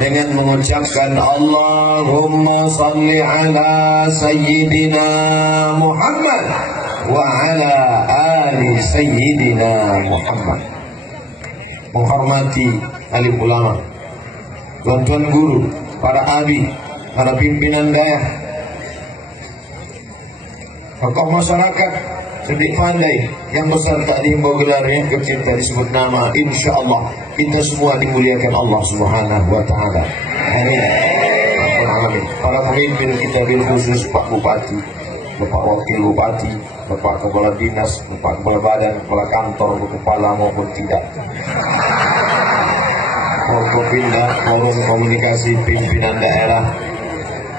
dengan mengucapkan Allahumma salli ala Sayyidina Muhammad wa ala ali Sayyidina Muhammad. Menghormati alim ulama, tuan-tuan guru, para abi, para pimpinan daerah, tokoh masyarakat, cerdik pandai, yang besar tak dihimbau gelar, yang kecil tak disebut nama. Insya Allah kita semua dimuliakan Allah Subhanahu wa Ta'ala. Amin. Amin. Para pemimpin kita bil khusus Pak Bupati, Bapak Wakil Bupati, Bapak Kepala Dinas, Bapak Kepala Badan, Kepala Kantor, Kepala maupun tidak, Forkopimda, Forum Komunikasi Pimpinan Daerah.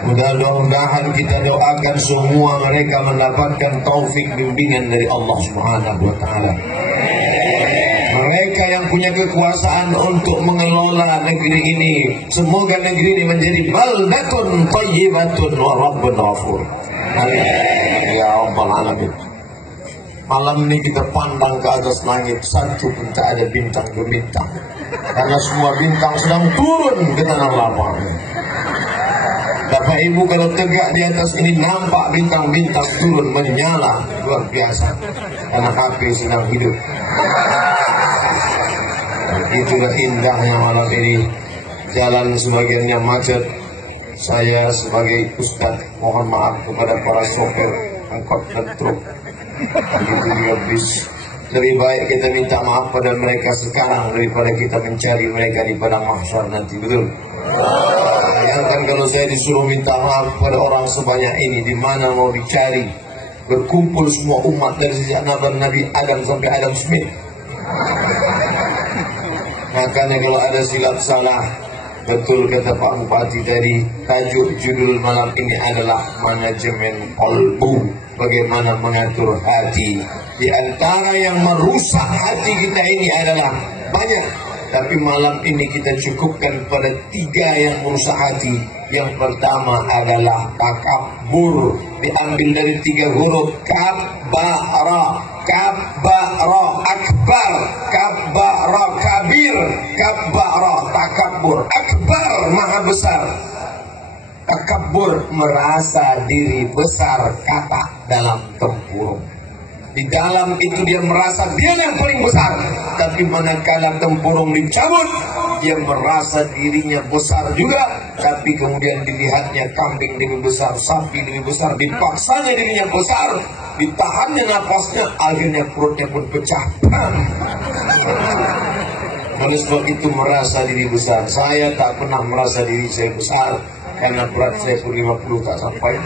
Mudah-mudahan kita doakan semua mereka mendapatkan taufik bimbingan dari Allah Subhanahu wa Ta'ala. Mereka yang punya kekuasaan untuk mengelola negeri ini, semoga negeri ini menjadi baldatun thayyibatun wa rabbun ghafur. Amin ya rabbal alamin. Malam ini kita pandang ke atas langit, satu pun tak ada bintang gemintang, karena semua bintang sedang turun ke tanah lapang. Bapak Ibu kalau tegak di atas ini nampak bintang-bintang turun menyala luar biasa, karena HP sedang hidup. Itulah indahnya malam ini. Jalan sebagiannya macet. Saya sebagai ustadz mohon maaf kepada para sopir angkot dan truk, begitu juga bis. Lebih baik kita minta maaf pada mereka sekarang daripada kita mencari mereka di padang mahsyar nanti, betul? Bayangkan kalau saya disuruh minta maaf pada orang sebanyak ini, di mana mau dicari? Berkumpul semua umat dari sejak Nabi Adam sampai Adam Smith. Makanya kalau ada silap salah, betul kata Pak Bupati tadi, tajuk judul malam ini adalah manajemen qalbu, bagaimana mengatur hati. Di antara yang merusak hati kita ini adalah banyak, tapi malam ini kita cukupkan pada 3 yang merusak hati. Yang pertama adalah takabur, diambil dari 3 huruf kabbara, kabbara akbar, kabbara kabir, kabbara takabur. Akbar maha besar, takabur merasa diri besar, kata dalam tempurung. Di dalam itu dia merasa dia yang paling besar, tapi manakala tempurung dicabut, dia merasa dirinya besar juga, tapi kemudian dilihatnya kambing lebih besar, sapi lebih besar, dipaksanya dirinya besar, ditahannya napasnya, akhirnya perutnya pun pecah. Oleh sebab itu merasa diri besar. Saya tak pernah merasa diri saya besar, karena berat saya pun 50 tak sampai.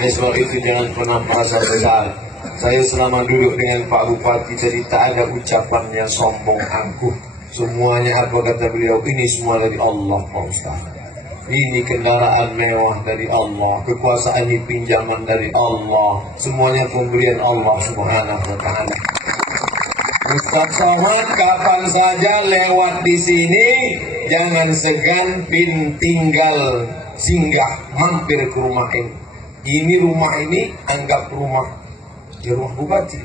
Oleh sebab itu jangan pernah merasa besar. Saya selama duduk dengan Pak Bupati jadi tak ada ucapan yang sombong angkuh. Semuanya apa kata beliau, ini semua dari Allah Pak Ustaz. Ini kendaraan mewah dari Allah, kekuasaan ini pinjaman dari Allah, semuanya pemberian Allah Subhanahu wa Ta'ala. Ustaz Somad kapan saja lewat di sini, jangan segan tinggal singgah mampir ke rumah ini. Ini rumah ini anggap rumah bupati.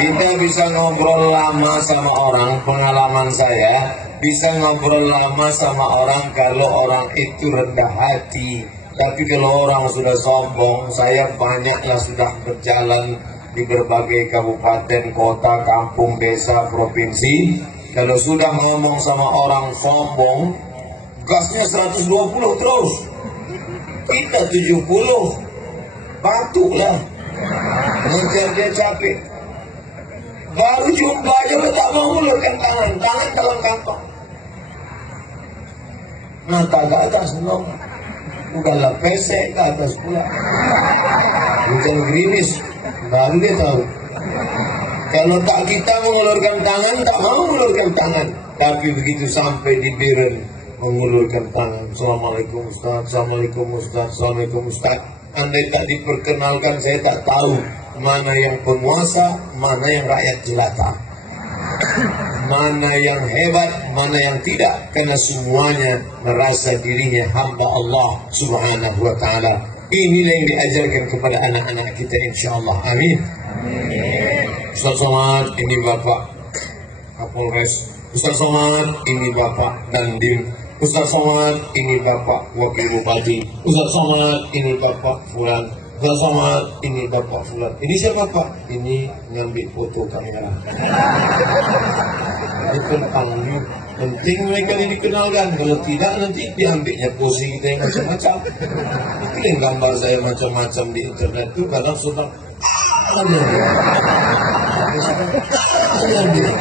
Kita bisa ngobrol lama sama orang, pengalaman saya bisa ngobrol lama sama orang kalau orang itu rendah hati. Tapi kalau orang sudah sombong, saya banyaklah sudah berjalan di berbagai kabupaten, kota, kampung, desa, provinsi. Kalau sudah ngomong sama orang sombong, gasnya 120 terus, kita 70, batuklah, mengejar dia capek. Baru jumpa aja udah tak mau ulurkan tangan dalam kantong, mata ke atas belum, udahlah pesek ke atas pula, bukan gerimis, baru dia tahu. Kalau tak kita mengulurkan tangan, tak mau mengulurkan tangan, tapi begitu sampai di biren, mengulurkan tangan, Assalamualaikum Ustaz, Assalamualaikum Ustaz, Assalamualaikum Ustaz. Andai tak diperkenalkan, saya tak tahu mana yang penguasa, mana yang rakyat jelata, mana yang hebat, mana yang tidak, karena semuanya merasa dirinya hamba Allah Subhanahu wa Ta'ala. Inilah yang diajarkan kepada anak-anak kita, insya Allah. Amin. Ustaz Somad, ini Bapak Kapolres. Ustaz Somad, ini Bapak Dandim. Ustaz Somad, ini Bapak Wakil Bupati. Ustaz Somad, ini Bapak Fulan. Ustaz Somad, ini Bapak Fulan. Ini siapa Pak? Ini ngambil foto kamera. Itu penting. Penting mereka ini dikenalkan. Kalau tidak nanti diambilnya posisi kita yang macam-macam. Itu yang gambar saya macam-macam di internet itu kadang sudah akhirnya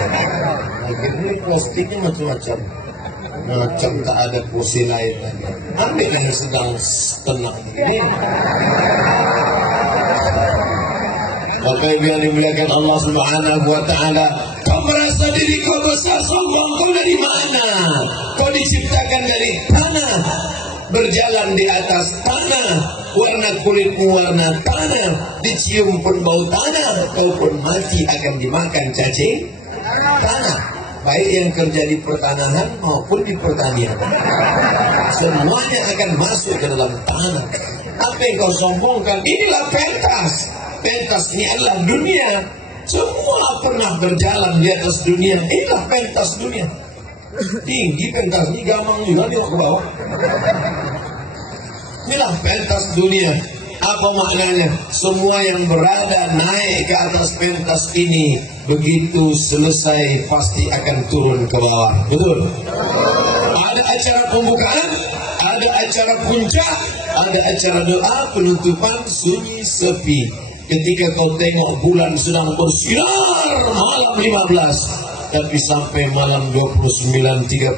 postingnya macam-macam. Macam tak ada posisi lain lagi. Ambil yang sedang tenang ini. Maka yang dimuliakan Allah Subhanahu wa Ta'ala, kau merasa diri kau besar sombong, kau dari mana? Kau diciptakan dari tanah, berjalan di atas tanah, warna kulitmu warna tanah, dicium pun bau tanah, kau pun mati akan dimakan cacing tanah. Baik yang kerja di pertanahan maupun di pertanian, semuanya akan masuk ke dalam tanah. Apa yang kau sombongkan? Inilah pentas. Pentas ini adalah dunia. Semua pernah berjalan di atas dunia. Inilah pentas dunia. Tinggi pentas ini, gampang juga tengok ke bawah. Inilah pentas dunia. Apa maknanya? Semua yang berada naik ke atas pentas ini, begitu selesai pasti akan turun ke bawah. Betul? Ada acara pembukaan, ada acara puncak, ada acara doa penutupan, sunyi sepi. Ketika kau tengok bulan sedang bersinar malam 15, tapi sampai malam 29.30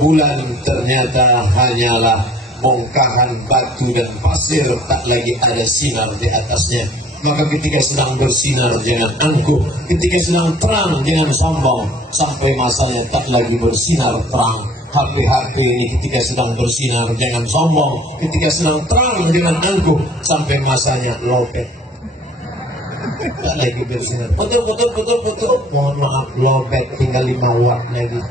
bulan ternyata hanyalah bongkahan batu dan pasir, tak lagi ada sinar di atasnya. Maka ketika sedang bersinar jangan angkuh, ketika sedang terang jangan sombong, sampai masanya tak lagi bersinar terang. HP ini ketika sedang bersinar jangan sombong, ketika sedang terang jangan angkuh, sampai masanya lopet. Tak lagi bersinar. Foto. Mohon maaf, lobet tinggal 5 watt lagi.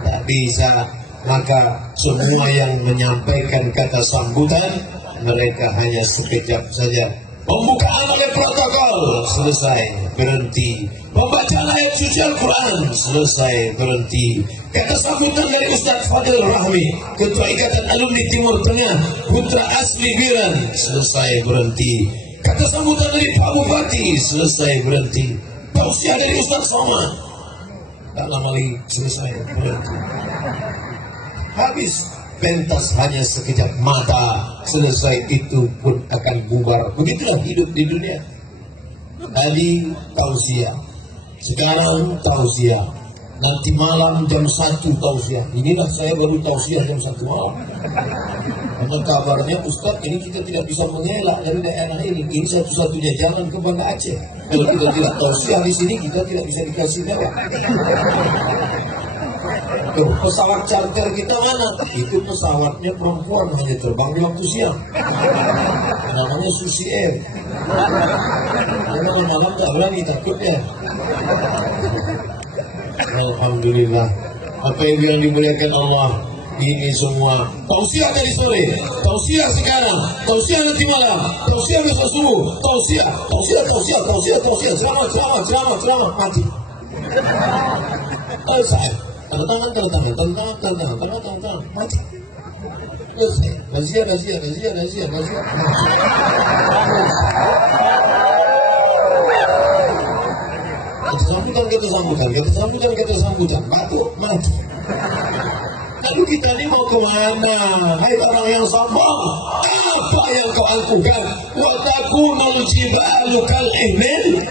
Tak bisa. Maka semua yang menyampaikan kata sambutan, mereka hanya sekejap saja. Pembukaan oleh protokol, selesai, berhenti. Pembacaan ayat suci Al-Quran, selesai, berhenti. Kata sambutan dari Ustaz Fadil Rahmi, Ketua Ikatan Alumni Timur Tengah, Putra Asli Biran, selesai, berhenti. Kata sambutan dari Pak Bupati, selesai, berhenti. Tausiah dari Ustaz Somad, tak lama lagi, selesai, berhenti. Habis pentas hanya sekejap mata, selesai itu pun akan bubar. Begitulah hidup di dunia. Tadi tausiah, sekarang tausiah, nanti malam jam 1 tausiah. Inilah saya baru tausiah jam 1 malam. Karena kabarnya Ustaz, ini kita tidak bisa mengelak dari daerah ini. Ini satu-satunya jalan ke Banda Aceh. Kalau kita tidak tausiah di sini, kita tidak bisa dikasih mewah. Tuh, pesawat charter kita mana? Itu pesawatnya perempuan, hanya terbangnya waktu siang. Namanya Susi Air. Karena malam tak berani, takut ya. Alhamdulillah. Apa yang dimuliakan Allah, ini semua tausiah dari sore, tausiah sekarang, tausiah nanti malam, tausiah besok subuh, tausiah, ceramah, mati. Selesai. Tanda tangan, mati. Selesai. Razia. Kata sambutan, mati. Lalu kita ini mau kemana? Hai orang yang sombong, apa yang kau lakukan? Wa takunul jibalu kal ihmil.